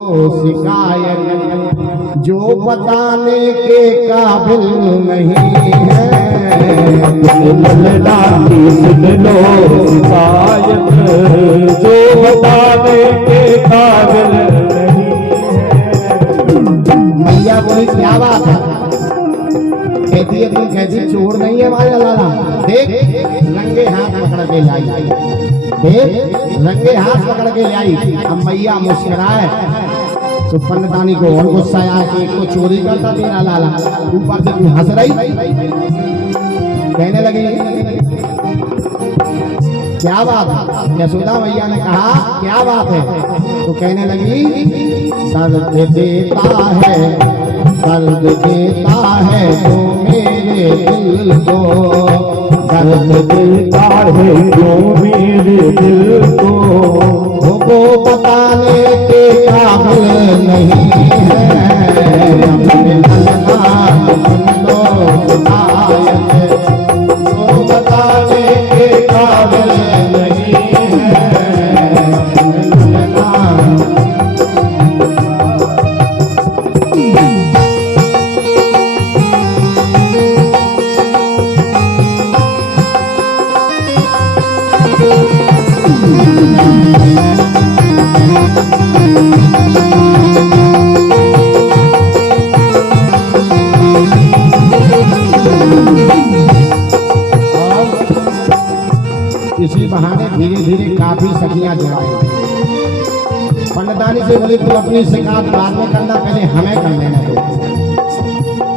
शिकायत जो बताने के काबिल नहीं है। सुन लो शिकायत जो बताने के काबिल नहीं है। मैया बोली क्या बात है? कहती है तुम कहती चोर नहीं है माया लाला। देख रंगे हाथ पकड़ के लाई, देख रंगे हाथ पकड़ के लाई। अब मैया मुस्कुराए तो पंडितानी को और गुस्सा आया कि एक तो चोरी करता तेरा लाला, ऊपर से तू हंस रही। कहने लगी क्या बात है? यशोदा मैया ने कहा क्या बात है? तो कहने लगी दर्द देता है, दर्द देता है तो मेरे दिल को, दर्द देता है जो मेरे दिल को, वो बताने के काबिल नहीं है। अपने ललना सुन लो शिकायत वो बताने के काबिल नहीं है। अपने ललना इसी बहाने धीरे धीरे काफी सखियां जुड़ाई। पंडितानी से बोली तुम अपनी शिकायत बाद में करना, पहले हमें कर लेना दो।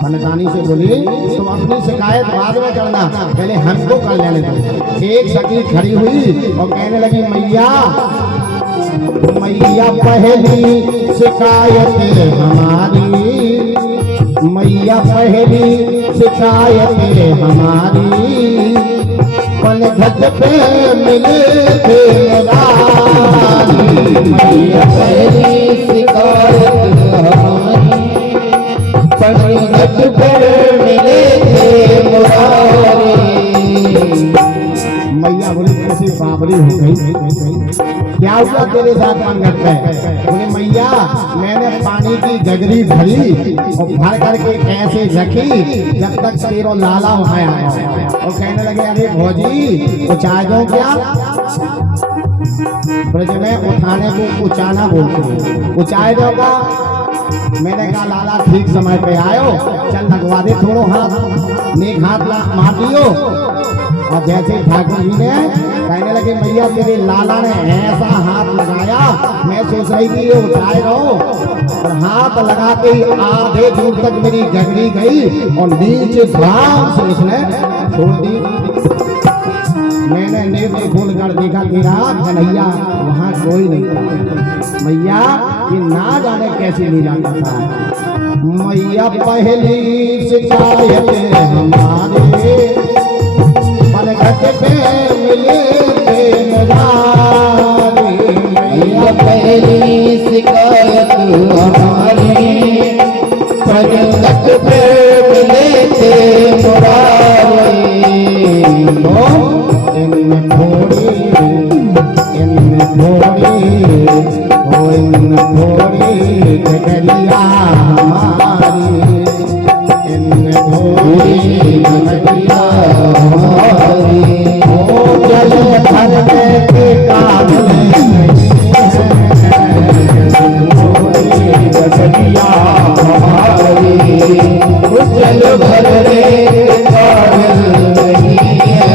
पंडितानी से बोली तुम अपनी शिकायत बाद में करना, पहले हमको कर लेने दो। एक सखी खड़ी हुई और कहने लगी मैया मैया पहली शिकायत हमारी, मैया पहली शिकायत हमारी, पनघट पे मिले थे मुरारी। मैया पहली शिकायत हमारी, पनघट पे मिले थे मुरारी। मैया बोली कैसी बाबरी हो गई, क्या हुआ तेरे साथ पंगत पे? बोले मैया मैंने पानी की गगरी भरी और भर करके ऐसे रखी जब तक तेरो लाला उठाया और कहने लगे अरे भौजी उचाए दो क्या? ब्रज में उठाने को उचाना बोलते हैं, उचाए दोगा? मैंने कहा लाला ठीक समय पे आयो, चल लगवा दे थोड़ो हाथ, नेक हाथ मार दियो। और जैसे ठाकुर जी ने कहने लगे मैया तेरे लाला ने ऐसा हाथ लगाया, मैं सोच रही थी ये उठाए रहो, और हाथ लगाते ही आधे दूर तक मेरी गगरी गई और नीचे धाम से उसने छोड़ दी। मैंने नेत्र खोल कर देखा तेरा कन्हैया वहां कोई नहीं था। मैया ये ना जाने कैसी लीला करता है। मैया पहली शिकायत हमारे, पनघट पे मिले थे मुरारी। मैया पहली शिकायत हमारी, पनघट पे मिले थे मुरारी। इनमें थोड़ी गगरिया हमारी, इनमें थोड़ी गगरिया हमारी, ओ जल भरने के काबिल नहीं है। थोड़ी गगरिया हमारी, ओ जल भरने के काबिल नहीं है।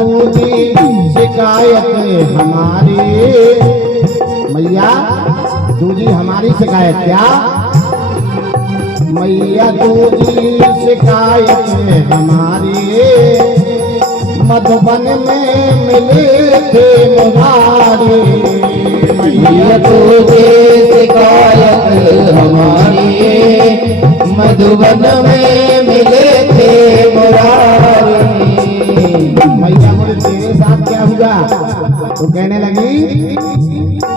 तुझी शिकायत हमारी, मैया तुझी हमारी शिकायत क्या? मैया तुझी शिकायत हमारी, मधुबन में मिले थे मुरारी। मैया तुझे शिकायत हमारी, मधुबन में मिले थे मुरारी। मैया बोले तेरे साथ क्या हुआ? तो कहने लगी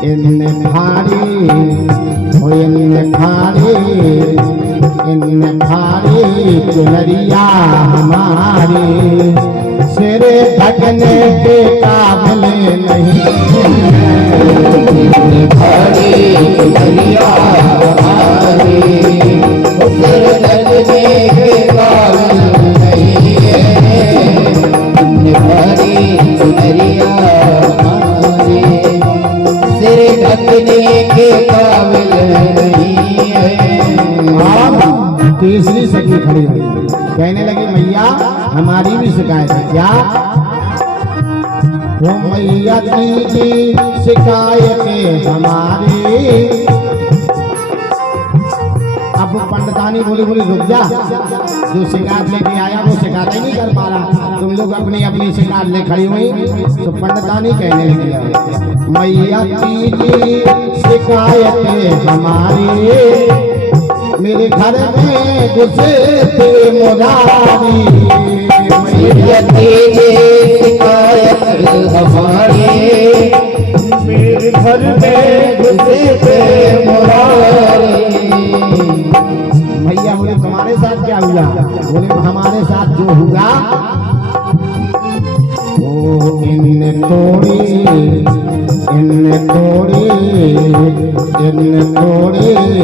इन भारी इन भारी चुनरिया हमारी, सिर ढकने के काबिल नहीं। भारी चुनरिया हमारी, सिर ढकने के काबिल नहीं है। भारी चुनरिया हमारी, सिर ढकने के काबिल नहीं है। और तीसरी सखी खड़ी हुई कहने लगी मैया हमारी भी शिकायत है क्या? वो मैया की शिकायत हमारी। अब पंडितानी बोली रुक जा, जो शिकायत लेके आया वो शिकायत ही नहीं कर पा रहा, तुम लोग अपनी अपनी शिकायत ले खड़ी हुई। तो पंडितानी कहने लगी मैया की शिकायत हमारी, मेरे घर में घुसे थे मुरारी। मैया की शिकायत हमारी, मेरे घर में घुसे थे मुरारी। भैया बोले तुम्हारे साथ क्या हुआ? बोले हमारे साथ जो हुआ वो इन तोड़ी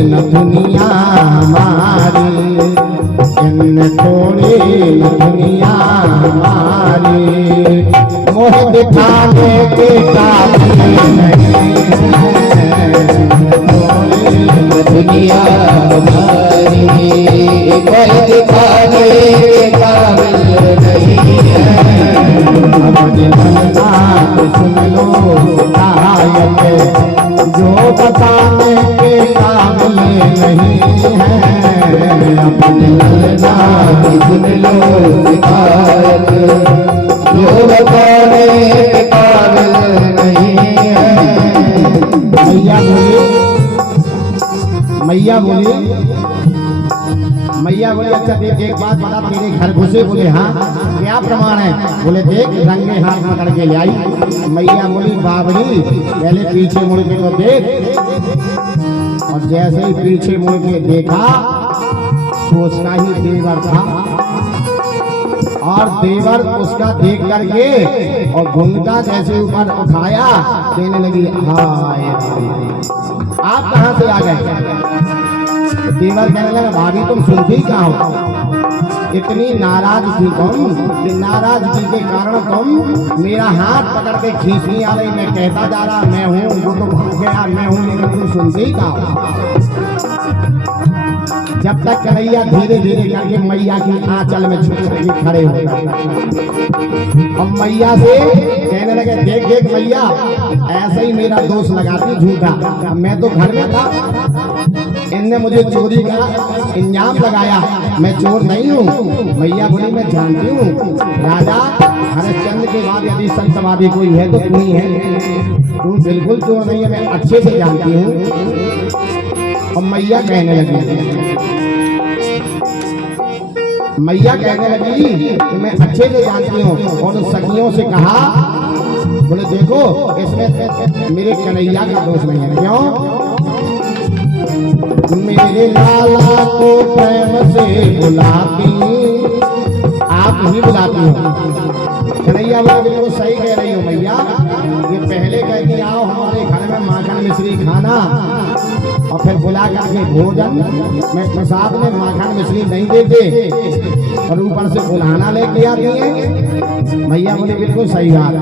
न दुनिया हमारी, इन तोड़ी न दुनिया हमारी, मोह दिखाने के काबिल नहीं है। दुनिया हमारी कोई दिखाने के काबिल नहीं है। अपने मनता सुन लो शिकायत, जो बताने के काबिल नहीं है। अपने मनता सुन लो शिकायत, जो बताने के काबिल नहीं है। मैया बोली अच्छा देख एक बात बता, तेरे घर घुसे? बोले हाँ। क्या प्रमाण है? बोले देख, रंगे हाथ पकड़ के ले आई। मैया बोली बाबरी पहले पीछे मुड़ के तो देख। और जैसे ही पीछे मुड़ के देखा तो उसका ही देवर था, और देवर उसका देख करके और घुंघटा जैसे ऊपर उठाया कहने लगी हाय आप कहाँ से आ गए? देवर कहने लगा भाभी तुम सुनती कहाँ हो? इतनी नाराज थी तुम कि नाराजगी के कारण तुम मेरा हाथ पकड़ के खींचनी आ रही, मैं कहता जा रहा मैं हूँ, वो तो भाग गया मैं हूँ, लेकिन तुम सुनती कहाँ हो? जब तक कन्हैया धीरे धीरे करके मैया की आंचल में छुप के खड़े हो गए। हम मैया से कहने लगे देख देख मैया ऐसे ही मेरा दोष लगाती झूठा, मैं तो घर में था, इनने मुझे चोरी का इल्जाम लगाया, मैं चोर नहीं हूँ। मैया बोली मैं जानती हूँ राजा हरिश्चंद्र के बाद यदि सत्यवादी कोई है तो तुम ही है, तुम बिल्कुल चोर नहीं है, मैं अच्छे से जानती हूँ। और मैया कहने लगी कि मैं अच्छे से जानती हूँ। और उन सखियों से कहा बोले देखो इसमें मेरे कन्हैया का दोष नहीं है। क्यों? मेरे लाला को प्रेम से बुलाती, आप ही बुलाती हो। कन्हैया बोला बिल्कुल सही कह रही हो मैया, ये पहले कहती आओ हमारे घर में माखन मिश्री खाना, और फिर बुला करके भोजन में प्रसाद में माखन मिश्री नहीं देते और ऊपर से बुलाना लेके आती है। भैया बोले बिल्कुल सही बात,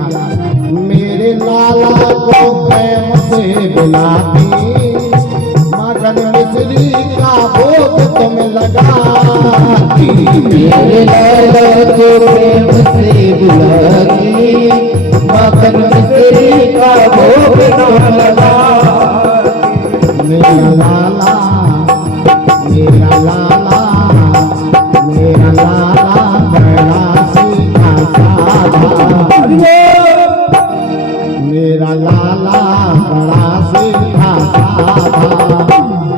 मेरे लाला को प्रेम से बुलाती, माखन मिश्री का भोग तुम लगाती, मेरे लाला को प्रेम से बुलाती, मेरा लाला बड़ा सीधा साधा, मेरा लाला बड़ा सीधा साधा,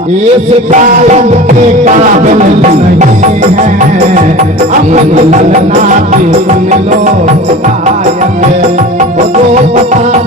इस कायम के काबिल नहीं है, अपनी ललना की सुन लो कायम, वो तो पता